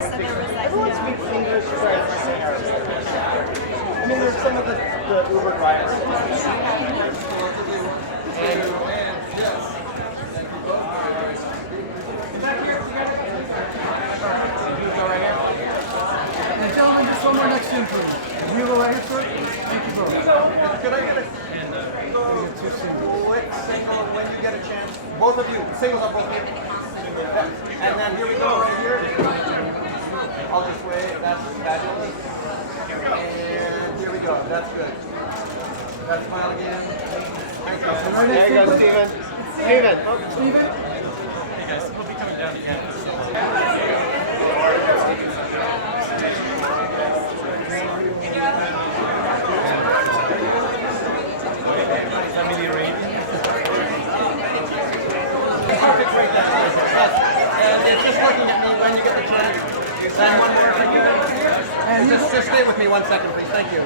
Everyone speaks English, sorry if I say Arabic. I mean, there's some of the Uber drivers. And gentlemen, just one more next to him, please. You go right here, sir. Thank you, bro. Could I get a quick single when you get a chance? Both of you, singles on both of you. And then here we go, right here. I'll just wait. That's fabulous. And here we go. That's good. That smile again. Thank you. There you go, Steven. Steven. Steven? Hey guys, we'll be coming down to campus. Let me be arranged. Perfect right there. And it's just looking at me when you get the chance. Then one more. And just stay with me 1 second, please. Thank you.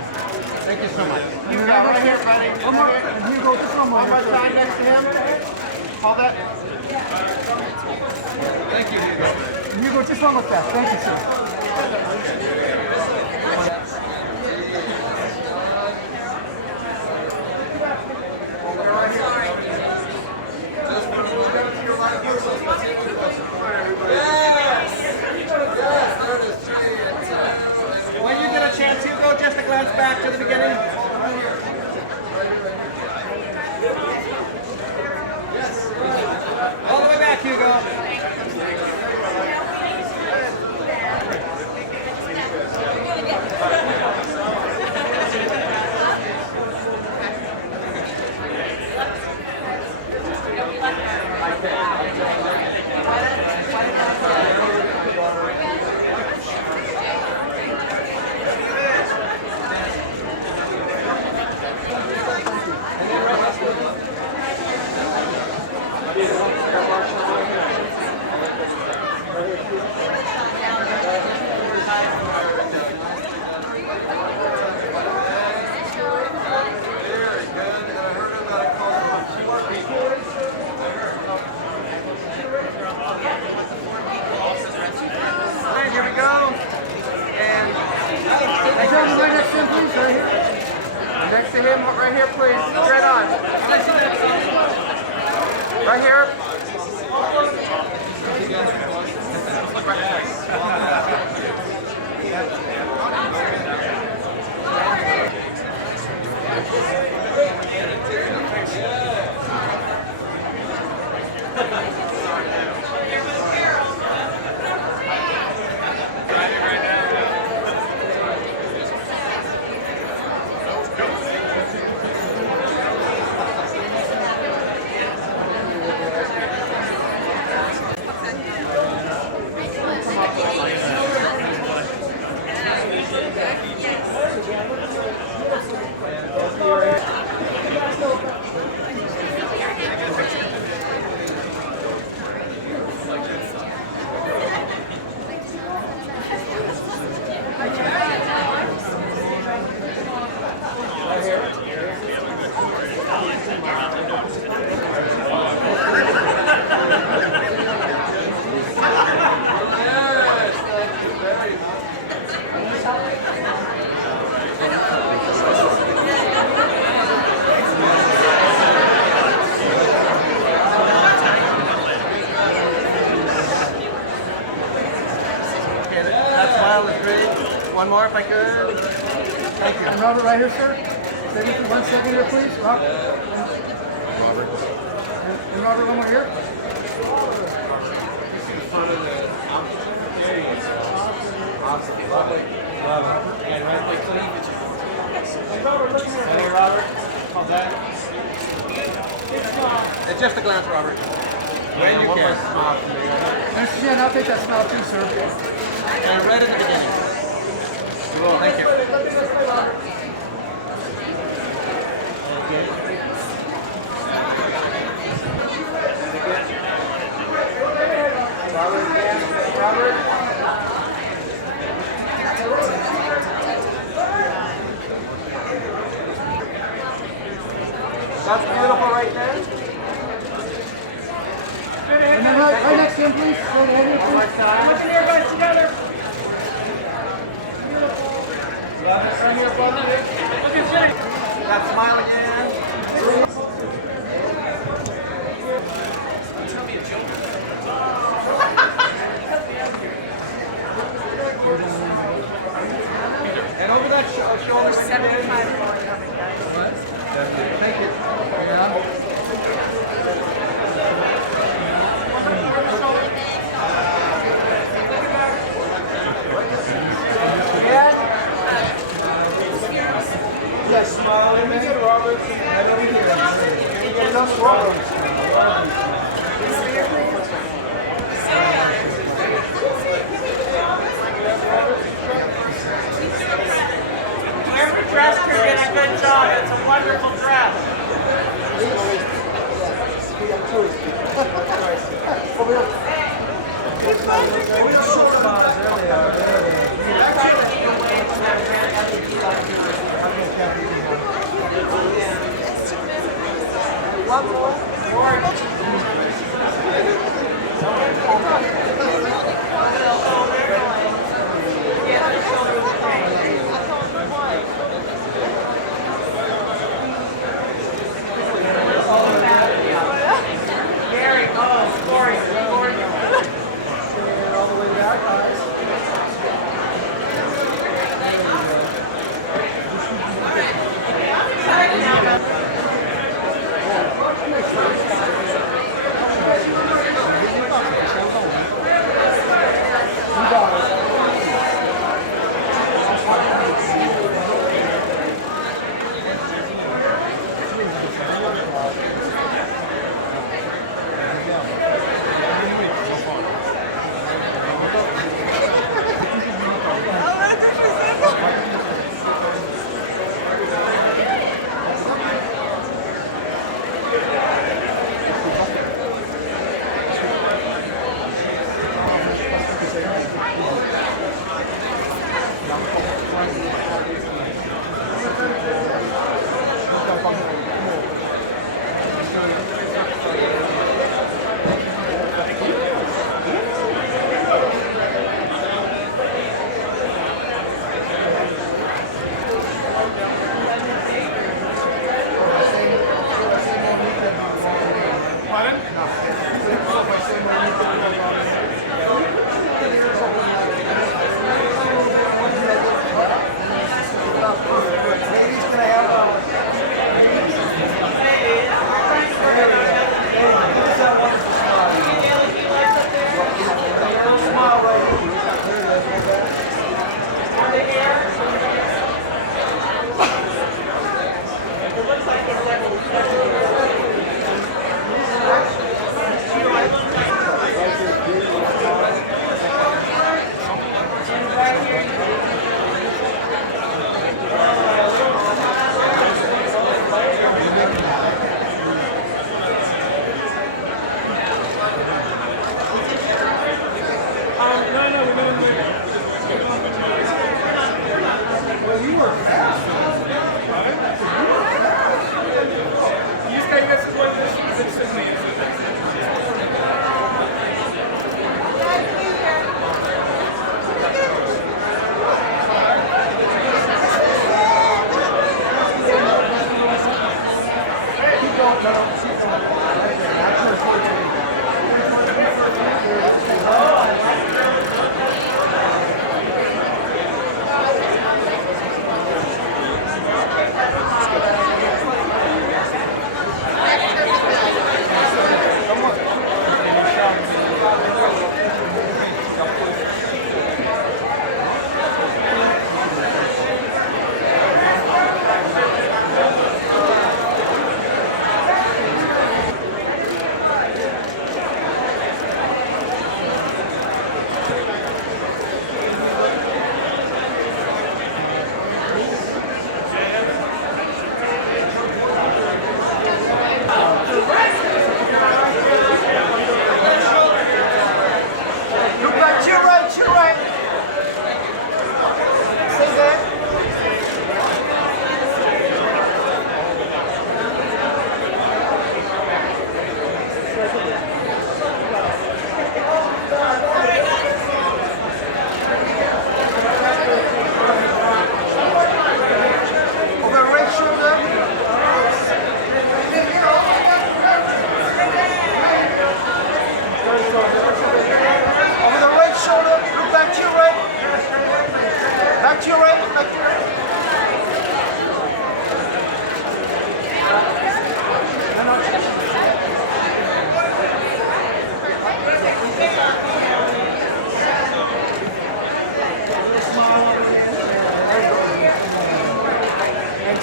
Thank you so much. You got right here, buddy. One more. And Hugo, just one more. One more time next to him. Hold that. Thank you, Hugo. And Hugo, just one with that. Thank you, sir. When you get a chance, Hugo, just a glance back to the beginning. All the way back, Hugo. Here we go. And Gentlemen, right next to him, please. Right here. next to him, right here, please. Straight on. Right here. One more if I could. Thank you. And Robert, right here, sir. Stay with me 1 second here, please. Robert. And Robert, one more here. Hey, Robert. How's that? It's just a glance, Robert. When you can. Mr. Jen, I'll take that smile too, sir. And right at the beginning. Cool, thank you. Robert again. Robert. That's beautiful right there. And then right next to him, please. Go ahead. One more time. Everybody together. That smile again. And over that shoulder. 75 more coming, guys. Thank you. Yes, smile. Let me get Roberts and over here. Can we get enough Roberts? Whoever dressed her did a good job. It's a wonderful dress. Ladies, can I have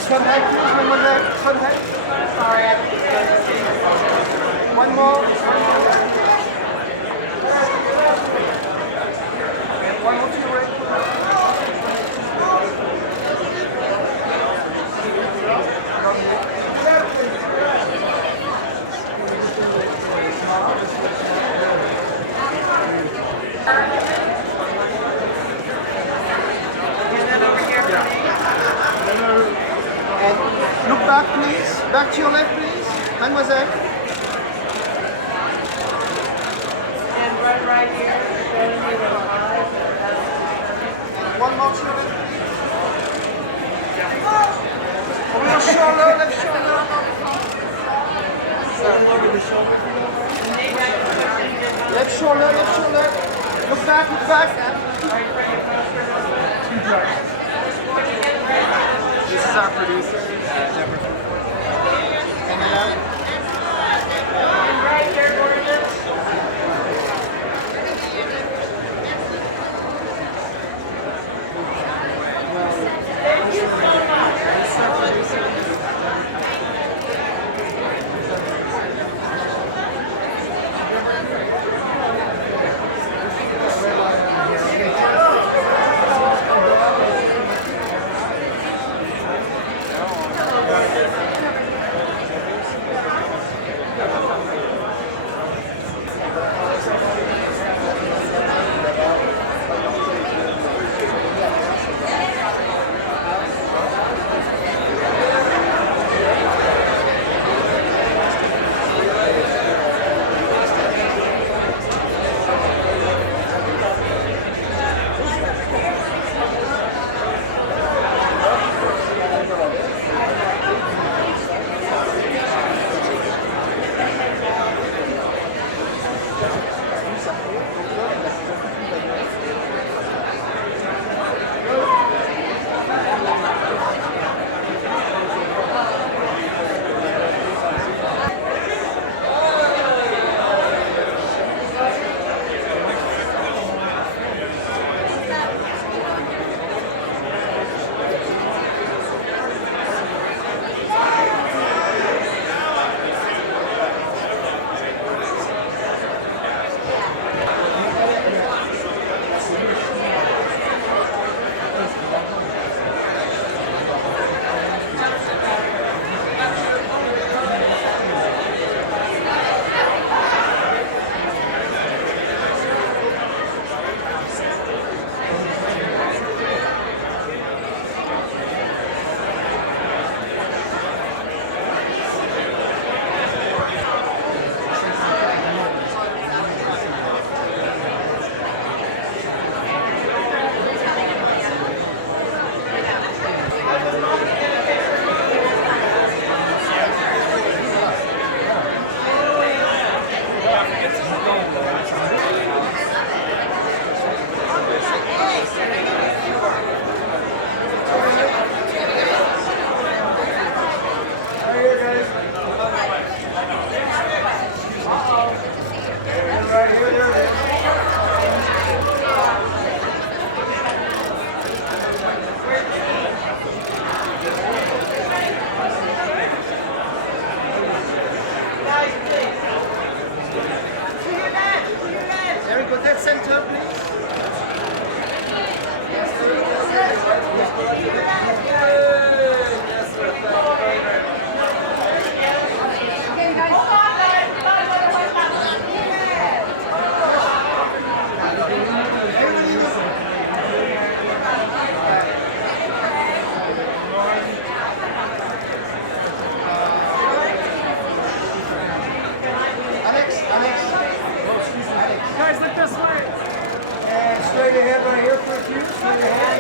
Front head, please, mademoiselle. Front head. Sorry, I One more. And one more to the right. And look back, please. Back to your left, please. Mademoiselle. And right here, showing you the eyes. One more to your left, please. Over your shoulder, left shoulder. Left shoulder, left shoulder. Look back, look back. This is our producer, Deborah. And right there, gorgeous. Thank you so much. Straight ahead right here for a few. Straight ahead.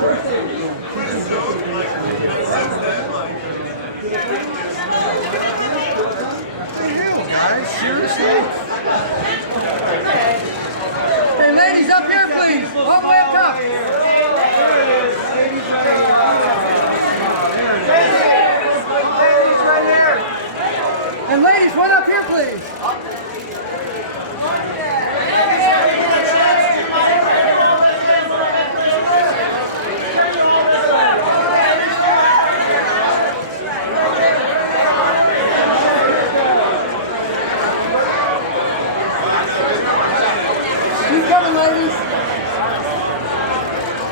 Guys, seriously? Hey, ladies, up here, please. All the way up top. Ladies, right here. And ladies, one up here, please. Keep coming, ladies.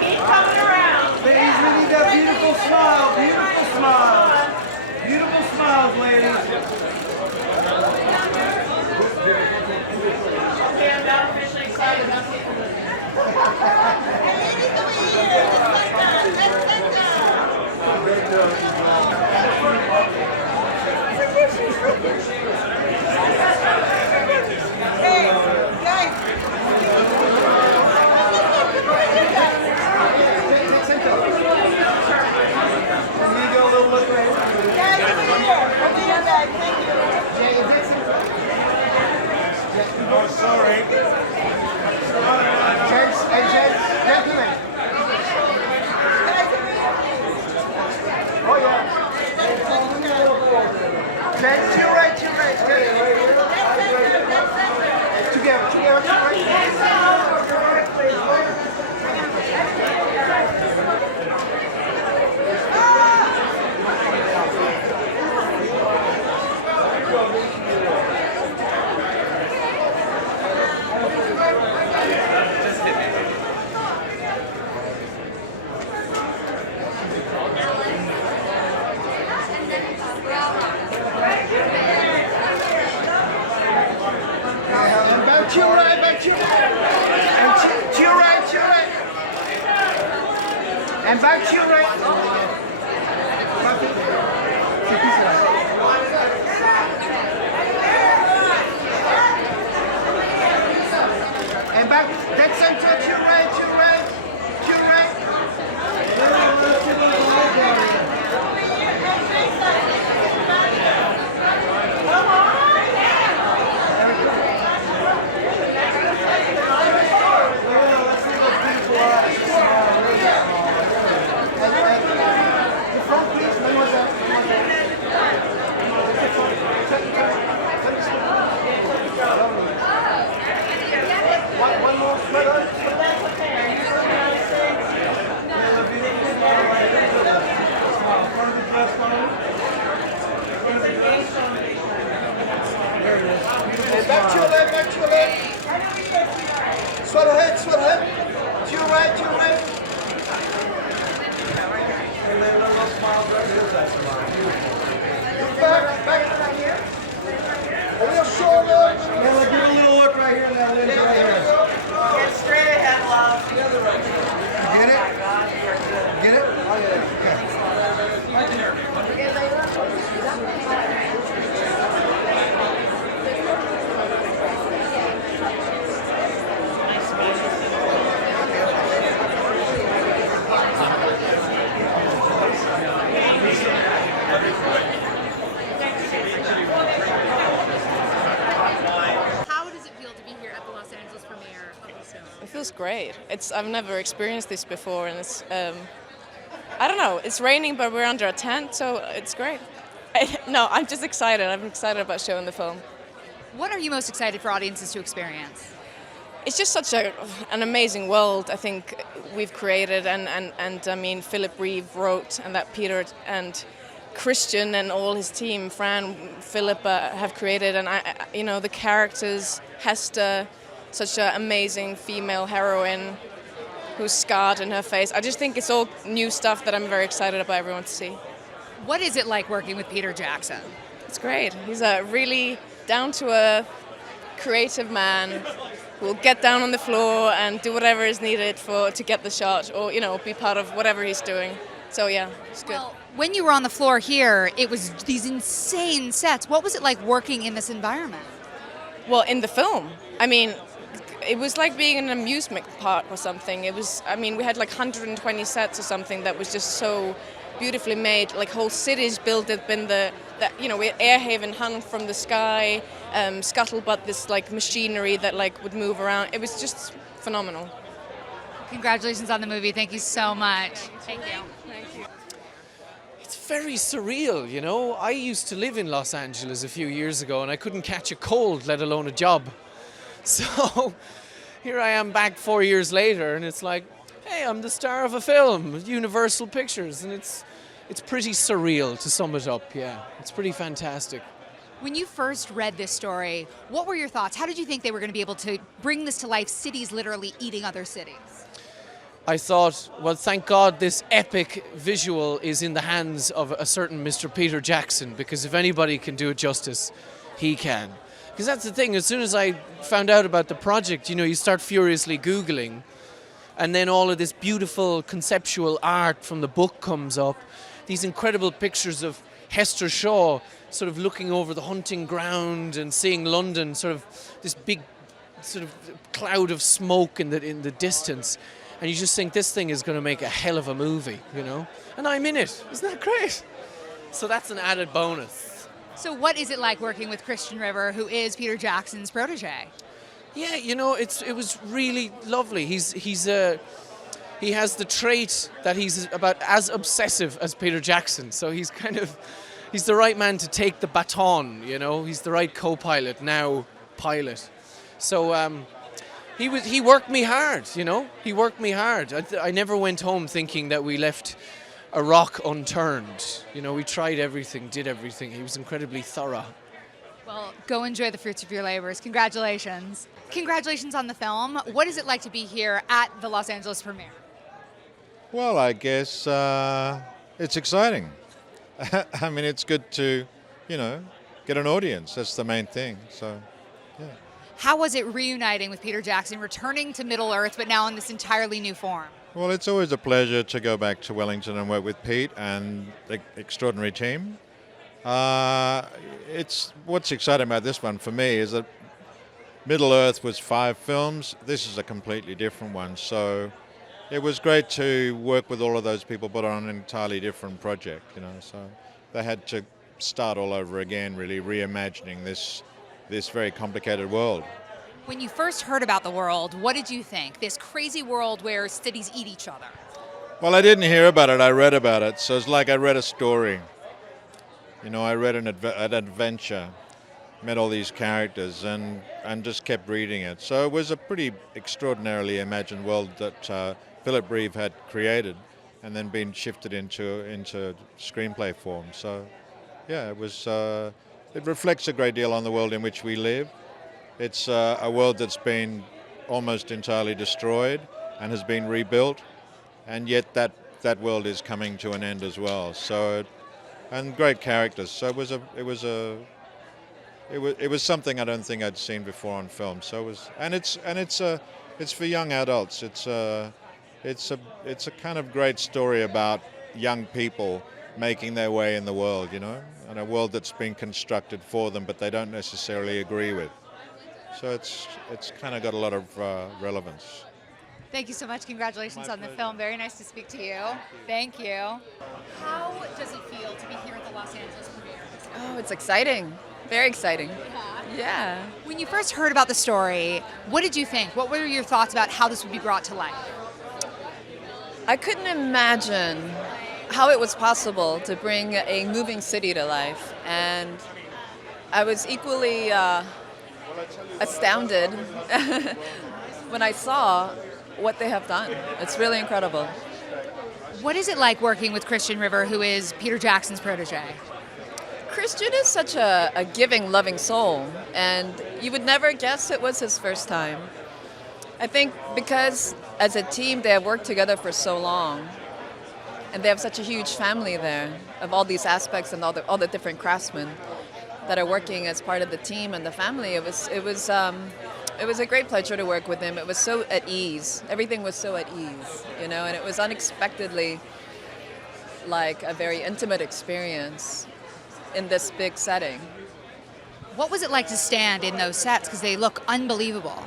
Keep coming around. Ladies, we need that beautiful smile. Beautiful smiles. Beautiful smiles, ladies. Okay, I'm not officially excited. Hey, guys. Can you do a little look right here? Guys, over here. Over here, guys. Thank you. Oh, sorry. Gents and gentlemen. Oh, yeah. Gents, to your right, to your right. Together, together, to your right. And back to your right, back to your right. And to your right, to your right. And back to your right. And back, dead center, to your right, to your right, to your right. The front, please, mademoiselle. One more sweater. And back to your left, back to your left. Sweater head, sweater head. To your right, to your right. Back, back. A little shoulder. Yeah, give a little look right here now, Linda. Right here. Get straight ahead, love. Get it? Get it? Oh, yeah. Okay. How does it feel to be here at the Los Angeles premiere of this film? It feels great. I've never experienced this before, and it's I don't know. It's raining, but we're under a tent, so it's great. No, I'm just excited. I'm excited about showing the film. What are you most excited for audiences to experience? It's just such an amazing world. I think we've created, and I mean Philip Reeve wrote, and that Peter and Kristian and all his team, Fran, Philippa, have created, and the characters, Hester, such an amazing female heroine who's scarred in her face. I just think it's all new stuff that I'm very excited about everyone to see. What is it like working with Peter Jackson? It's great. He's a really down-to-earth, creative man who will get down on the floor and do whatever is needed to get the shot, or be part of whatever he's doing. So yeah, it's good. Well, when you were on the floor here, it was these insane sets. What was it like working in this environment? Well, in the film, I mean, it was like being in an amusement park or something. It was, I mean, we had like 120 sets or something that was just so beautifully made, like whole cities built up in we had Airhaven hung from the sky, Scuttlebutt, this like machinery that like would move around. It was just phenomenal. Congratulations on the movie. Thank you so much. Thank you. It's very surreal, you know. I used to live in Los Angeles a few years ago and I couldn't catch a cold, let alone a job. So here I am back 4 years later and it's like, hey, I'm the star of a film, Universal Pictures, and it's pretty surreal, to sum it up, yeah. It's pretty fantastic. When you first read this story, what were your thoughts? How did you think they were going to be able to bring this to life, cities literally eating other cities? I thought, well, thank God this epic visual is in the hands of a certain Mr. Peter Jackson, because if anybody can do it justice, he can. Because that's the thing, as soon as I found out about the project, you know, you start furiously Googling, and then all of this beautiful conceptual art from the book comes up. These incredible pictures of Hester Shaw sort of looking over the hunting ground and seeing London, sort of this big sort of cloud of smoke in the distance. And you just think this thing is going to make a hell of a movie, you know? And I'm in it. Isn't that great? So that's an added bonus. So what is it like working with Kristian River, who is Peter Jackson's protege? Yeah, you know, it was really lovely. He has the trait that he's about as obsessive as Peter Jackson. So he's the right man to take the baton, you know? He's the right co-pilot, now pilot. So he worked me hard, you know? He worked me hard. I never went home thinking that we left a rock unturned. You know, we tried everything, did everything. He was incredibly thorough. Well, go enjoy the fruits of your labors. Congratulations. Congratulations on the film. What is it like to be here at the Los Angeles premiere? Well, I guess it's exciting. I mean, it's good to, you know, get an audience. That's the main thing. So, yeah. How was it reuniting with Peter Jackson, returning to Middle Earth, but now in this entirely new form? Well, it's always a pleasure to go back to Wellington and work with Pete and the extraordinary team. What's exciting about this one for me is that Middle Earth was 5 films. This is a completely different one. So it was great to work with all of those people, but on an entirely different project, you know. So they had to start all over again, really reimagining this very complicated world. When you first heard about the world, what did you think? This crazy world where cities eat each other. Well, I didn't hear about it, I read about it. So it's like I read a story. You know, I read an adventure, met all these characters and just kept reading it. So it was a pretty extraordinarily imagined world that Philip Reeve had created and then been shifted into screenplay form. So yeah, it reflects a great deal on the world in which we live. It's a world that's been almost entirely destroyed and has been rebuilt, and yet that world is coming to an end as well. So, and great characters. So it was something I don't think I'd seen before on film. So it's for young adults. It's a kind of great story about young people making their way in the world, you know, and a world that's been constructed for them, but they don't necessarily agree with. So it's kind of got a lot of relevance. Thank you so much. Congratulations on the film. Very nice to speak to you. Thank you. How does it feel to be here at the Los Angeles premiere? Oh, it's exciting. Very exciting. Yeah. When you first heard about the story, what did you think? What were your thoughts about how this would be brought to life? I couldn't imagine how it was possible to bring a moving city to life, and I was equally astounded when I saw what they have done. It's really incredible. What is it like working with Kristian River, who is Peter Jackson's protege? Kristian is such a giving, loving soul, and you would never guess it was his first time. I think because as a team they have worked together for so long, and they have such a huge family there of all these aspects and all the different craftsmen that are working as part of the team and the family. It was a great pleasure to work with him. It was so at ease. Everything was so at ease, you know, and it was unexpectedly like a very intimate experience in this big setting. What was it like to stand in those sets? Because they look unbelievable.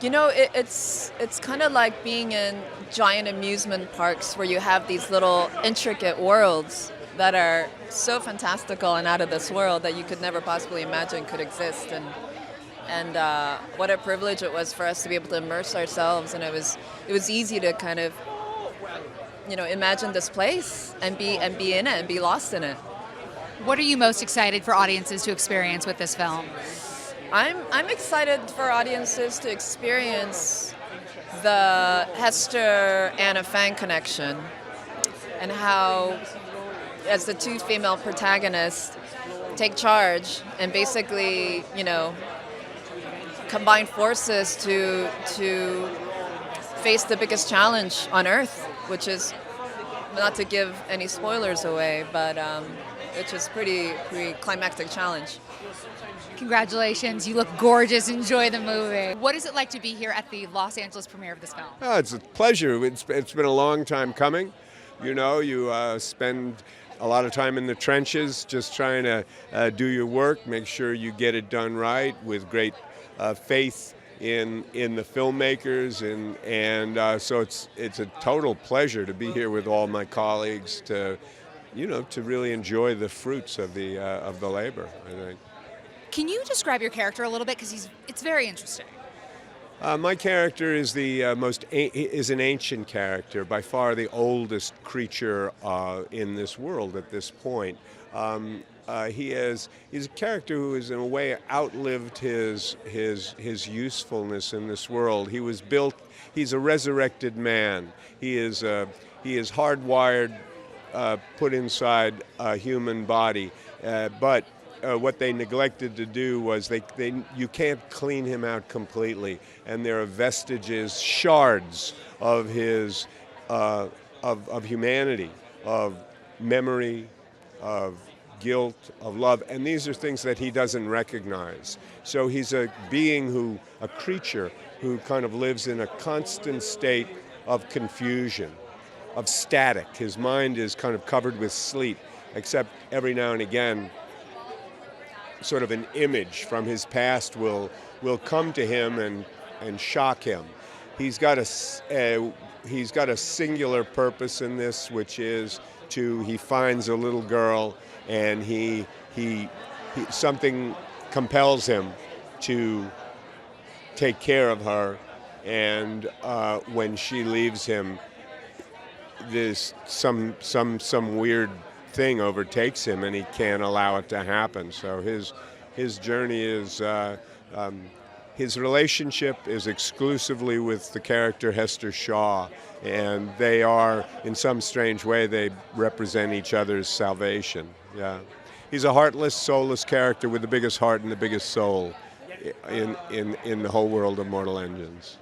You know, it's kind of like being in giant amusement parks where you have these little intricate worlds that are so fantastical and out of this world that you could never possibly imagine could exist. And what a privilege it was for us to be able to immerse ourselves. And it was easy to kind of, imagine this place and be in it and be lost in it. What are you most excited for audiences to experience with this film? I'm excited for audiences to experience the Hester-Anna Fang connection and how, as the two female protagonists, take charge and basically, combine forces to face the biggest challenge on Earth, which is, not to give any spoilers away, but which is pretty climactic challenge. Congratulations, you look gorgeous. Enjoy the movie. What is it like to be here at the Los Angeles premiere of this film? Oh, it's a pleasure. It's been a long time coming. You spend a lot of time in the trenches just trying to do your work, make sure you get it done right with great faith in the filmmakers, and so it's a total pleasure to be here with all my colleagues to really enjoy the fruits of the labor, I think. Can you describe your character a little bit, because it's very interesting? My character is is an ancient character, by far the oldest creature in this world at this point. He's a character who has, in a way, outlived his usefulness in this world. He was built. He's a resurrected man. He is hardwired, put inside a human body, but. What they neglected to do was you can't clean him out completely, and there are vestiges, shards of his of humanity, of memory, of guilt, of love, and these are things that he doesn't recognize. So he's a creature who kind of lives in a constant state of confusion, of static. His mind is kind of covered with sleep, except every now and again sort of an image from his past will come to him and shock him. He's got a singular purpose in this, which is he finds a little girl, and he something compels him to take care of her, and when she leaves him, there's some weird thing overtakes him, and he can't allow it to happen. So his journey is his relationship is exclusively with the character Hester Shaw, and they are, in some strange way, they represent each other's salvation. Yeah, he's a heartless, soulless character with the biggest heart and the biggest soul in the whole world of Immortal Engines.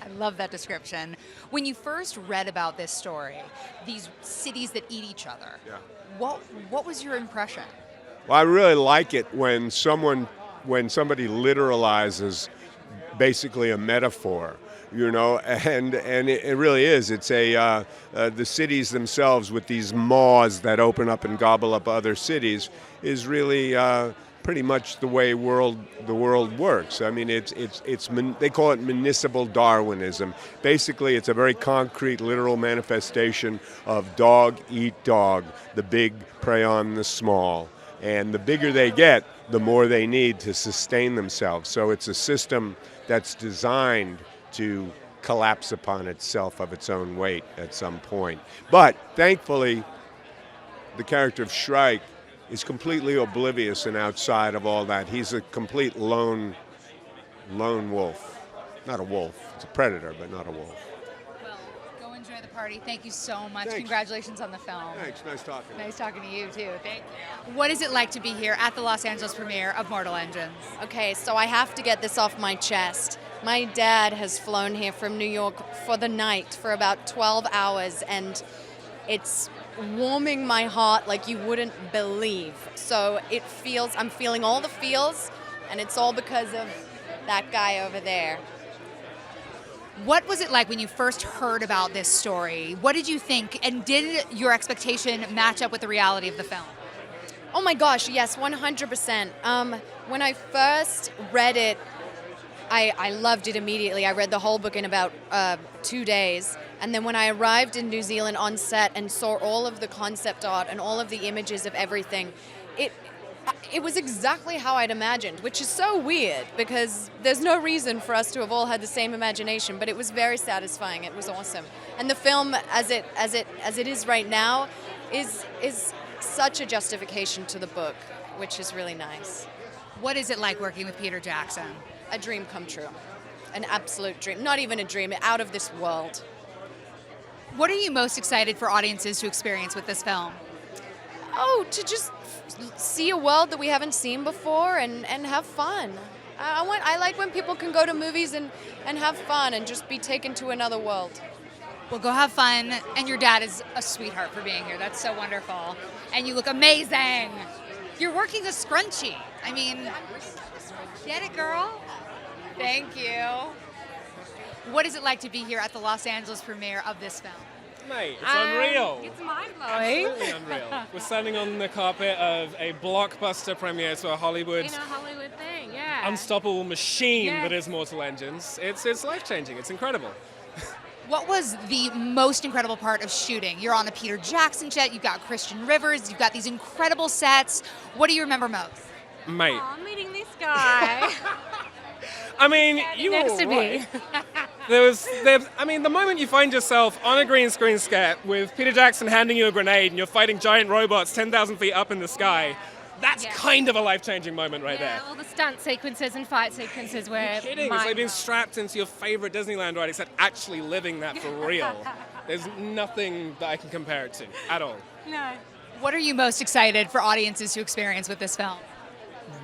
I love that description. When you first read about this story, these cities that eat each other, yeah. What was your impression? Well, I really like it when somebody literalizes basically a metaphor, and it really is. It's the cities themselves with these maws that open up and gobble up other cities is really pretty much the way the world works. I mean, they call it municipal Darwinism. Basically, it's a very concrete, literal manifestation of dog eat dog. The big prey on the small, and the bigger they get, the more they need to sustain themselves. So it's a system that's designed to collapse upon itself of its own weight at some point. But thankfully, the character of Shrike is completely oblivious and outside of all that. He's a complete lone wolf. Not a wolf. It's a predator, but not a wolf. Well, go enjoy the party. Thank you so much. Thanks. Congratulations on the film. Thanks. Nice talking. Nice talking to you, too. Thank you. What is it like to be here at the Los Angeles premiere of Immortal Engines? Okay, so I have to get this off my chest. My dad has flown here from New York for the night for about 12 hours, and it's warming my heart like you wouldn't believe. So I'm feeling all the feels, and it's all because of that guy over there. What was it like when you first heard about this story? What did you think, and did your expectation match up with the reality of the film? Oh my gosh, yes, 100%. When I first read it, I loved it immediately. I read the whole book in about 2 days. And then when I arrived in New Zealand on set and saw all of the concept art and all of the images of everything, it was exactly how I'd imagined, which is so weird because there's no reason for us to have all had the same imagination, but it was very satisfying. It was awesome. And the film, as it is right now, is such a justification to the book, which is really nice. What is it like working with Peter Jackson? A dream come true. An absolute dream. Not even a dream, out of this world. What are you most excited for audiences to experience with this film? Oh, to just see a world that we haven't seen before and have fun. I like when people can go to movies and have fun and just be taken to another world. Well, go have fun. And your dad is a sweetheart for being here. That's so wonderful. And you look amazing. You're working a scrunchie. I mean, get it, girl? Thank you. What is it like to be here at the Los Angeles premiere of this film? Mate, it's unreal. It's mind-blowing. Absolutely unreal. We're standing on the carpet of a blockbuster premiere to a Hollywood, In a Hollywood thing, yeah. unstoppable machine Yes. that is Mortal Engines. It's life-changing. It's incredible. What was the most incredible part of shooting? You're on a Peter Jackson jet, you've got Kristian Rivers, you've got these incredible sets. What do you remember most? Mate. Aw, meeting this guy. I mean, you next were to me. right. The moment you find yourself on a green screen scat with Peter Jackson handing you a grenade and you're fighting giant robots 10,000 feet up in the sky, that's kind of a life-changing moment right there. All the stunt sequences and fight sequences were You're kidding. It's like being strapped into your favorite Disneyland ride, except actually living that for real. There's nothing that I can compare it to at all. No. What are you most excited for audiences to experience with this film?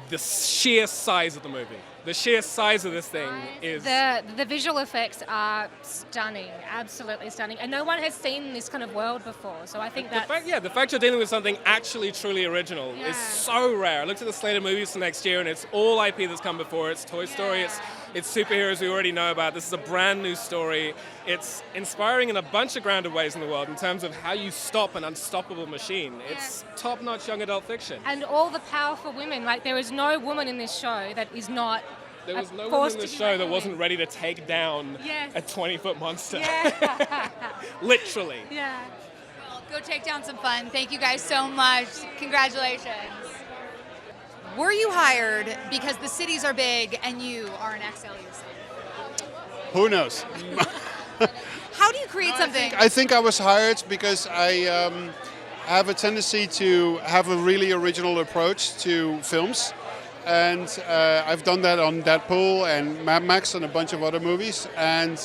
The sheer size of the movie. The sheer size of this thing is... The visual effects are stunning, absolutely stunning. And no one has seen this kind of world before, so I think that's... The fact you're dealing with something actually truly original is so rare. I looked at the slate of movies for next year and it's all IP that's come before. It's Toy Story, it's superheroes we already know about. This is a brand new story. It's inspiring in a bunch of grounded ways in the world in terms of how you stop an unstoppable machine. It's top-notch young adult fiction. And all the powerful women, like there is no woman in this show that is not... There was no one in the show that wasn't ready to take down a 20-foot monster. Yeah. Literally. Yeah. Well, go take down some fun. Thank you guys so much. Congratulations. Were you hired because the cities are big and you are an XLUC? Who knows? How do you create something? I think I was hired because I have a tendency to have a really original approach to films. And I've done that on Deadpool and Mad Max and a bunch of other movies. And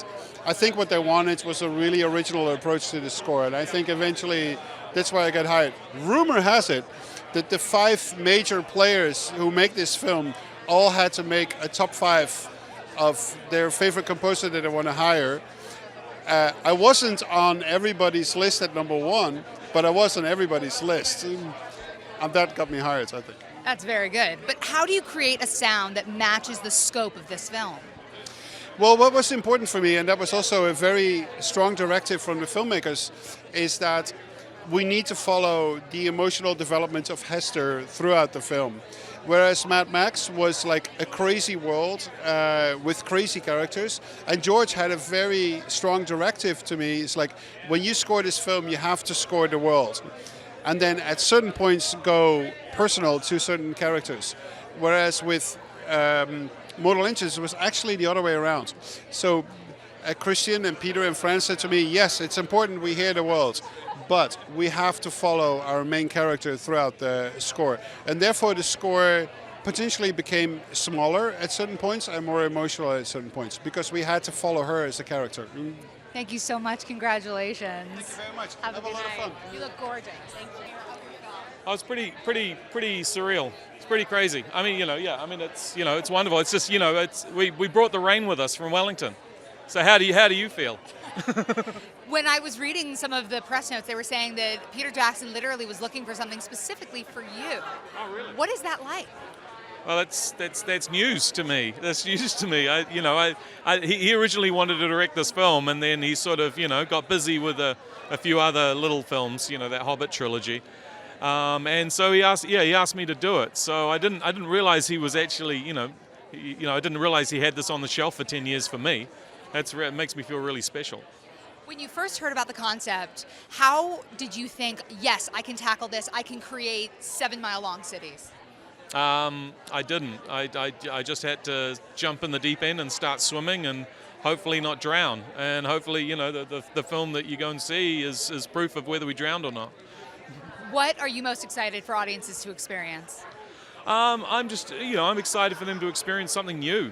I think what they wanted was a really original approach to the score. And I think eventually that's why I got hired. Rumor has it that the 5 major players who make this film all had to make a top 5 of their favorite composer that they want to hire. I wasn't on everybody's list at number 1, but I was on everybody's list. And that got me hired, I think. That's very good. But how do you create a sound that matches the scope of this film? Well, what was important for me, and that was also a very strong directive from the filmmakers, is that we need to follow the emotional development of Hester throughout the film. Whereas Mad Max was like a crazy world with crazy characters, and George had a very strong directive to me. It's like, when you score this film, you have to score the world. And then at certain points go personal to certain characters. Whereas with Immortal Engines, it was actually the other way around. So Kristian and Peter and Fran said to me, yes, it's important we hear the world, but we have to follow our main character throughout the score. And therefore the score potentially became smaller at certain points and more emotional at certain points, because we had to follow her as a character. Thank you so much. Congratulations. Thank you very much. Have a lot of fun. You look gorgeous. Thank you. Oh, it's pretty surreal. It's pretty crazy. I mean, it's wonderful. It's just, we brought the rain with us from Wellington. So how do you feel? When I was reading some of the press notes, they were saying that Peter Jackson literally was looking for something specifically for you. Oh, really? What is that like? Well, that's news to me. That's news to me. He originally wanted to direct this film, and then he sort of, got busy with a few other little films, that Hobbit trilogy, and so he asked me to do it. So I didn't realize he was actually, I didn't realize he had this on the shelf for 10 years for me. It makes me feel really special. When you first heard about the concept, how did you think, yes, I can tackle this, I can create 7-mile-long cities? I didn't. I just had to jump in the deep end and start swimming and hopefully not drown. And hopefully, the film that you go and see is proof of whether we drowned or not. What are you most excited for audiences to experience? I'm just, I'm excited for them to experience something new.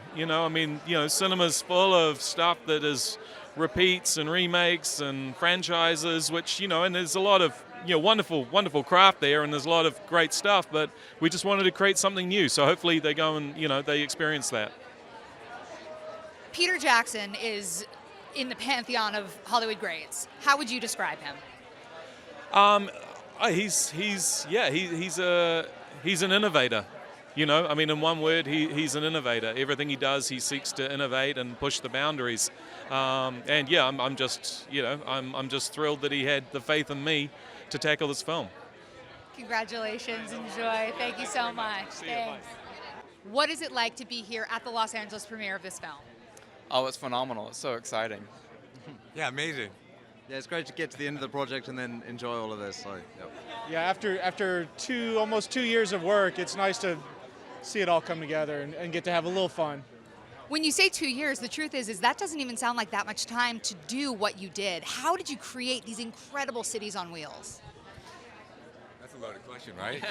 Cinema's full of stuff that is repeats and remakes and franchises, which, and there's a lot of, wonderful craft there, and there's a lot of great stuff, but we just wanted to create something new. So hopefully they go and, they experience that. Peter Jackson is in the pantheon of Hollywood greats. How would you describe him? He's an innovator. In one word, he's an innovator. Everything he does, he seeks to innovate and push the boundaries. I'm just thrilled that he had the faith in me to tackle this film. Congratulations, enjoy. Thank you so much. Thanks. What is it like to be here at the Los Angeles premiere of this film? Oh, it's phenomenal. It's so exciting. Yeah, amazing. Yeah, it's great to get to the end of the project and then enjoy all of this. So, yeah, after almost 2 years of work, it's nice to see it all come together and get to have a little fun. When you say 2 years, the truth is that doesn't even sound like that much time to do what you did. How did you create these incredible cities on wheels? That's a loaded question, right?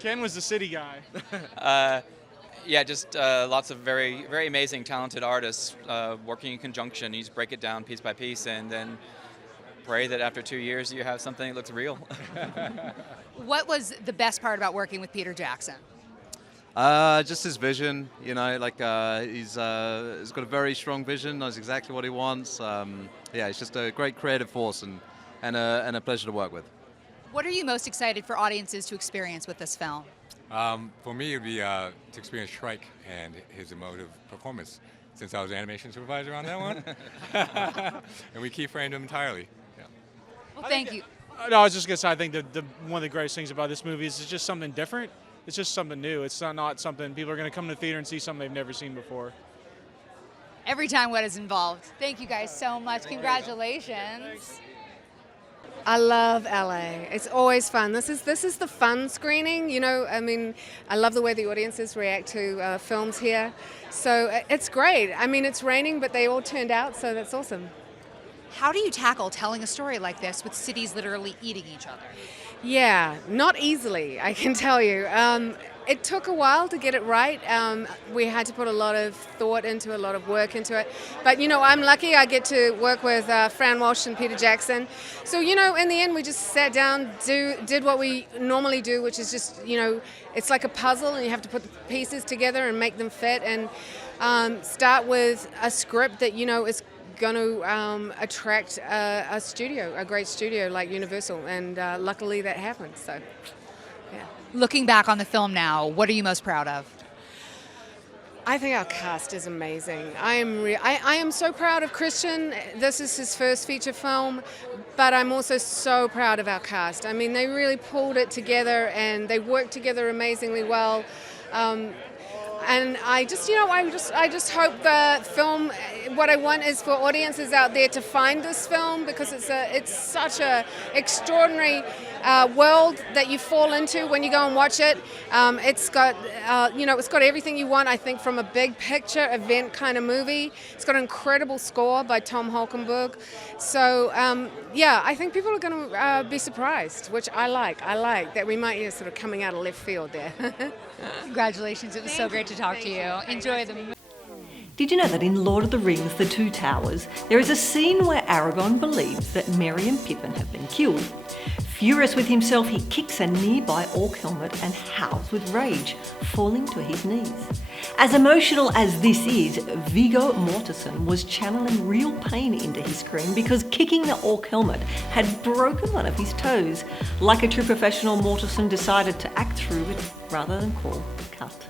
Ken was the city guy. Yeah, just lots of very, very amazing, talented artists working in conjunction. You just break it down piece by piece and then pray that after 2 years you have something that looks real. What was the best part about working with Peter Jackson? Just his vision, he's got a very strong vision, knows exactly what he wants. He's just a great creative force and a pleasure to work with. What are you most excited for audiences to experience with this film? For me, it would be to experience Shrike and his emotive performance, since I was animation supervisor on that one. And we keyframed him entirely. Yeah. Well, thank you. No, I was just going to say, I think one of the greatest things about this movie is it's just something different. It's just something new. It's not something people are going to come to the theater and see something they've never seen before. Every time what is involved. Thank you guys so much. Congratulations. I love LA. It's always fun. This is the fun screening. I love the way the audiences react to films here. So it's great. It's raining, but they all turned out, so that's awesome. How do you tackle telling a story like this with cities literally eating each other? Yeah, not easily, I can tell you. It took a while to get it right. We had to put a lot of thought into a lot of work into it. But, I'm lucky I get to work with Fran Walsh and Peter Jackson. So, in the end, we just sat down, did what we normally do, which is just, it's like a puzzle and you have to put the pieces together and make them fit and start with a script that, is going to attract a great studio like Universal. And luckily that happened, so, yeah. Looking back on the film now, what are you most proud of? I think our cast is amazing. I am so proud of Kristian. This is his first feature film, but I'm also so proud of our cast. They really pulled it together and they worked together amazingly well. And I just hope the film, what I want is for audiences out there to find this film, because it's such a extraordinary world that you fall into when you go and watch it. It's got everything you want, I think, from a big picture event kind of movie. It's got an incredible score by Tom Holkenborg. So I think people are going to be surprised, which I like. I like that we might be sort of coming out of left field there. Congratulations, it was so great to talk to you. Enjoy the movie. Did you know that in Lord of the Rings, The Two Towers, there is a scene where Aragorn believes that Merry and Pippin have been killed? Furious with himself, he kicks a nearby orc helmet and howls with rage, falling to his knees. As emotional as this is, Viggo Mortensen was channeling real pain into his screen because kicking the orc helmet had broken one of his toes. Like a true professional, Mortensen decided to act through it rather than call cut.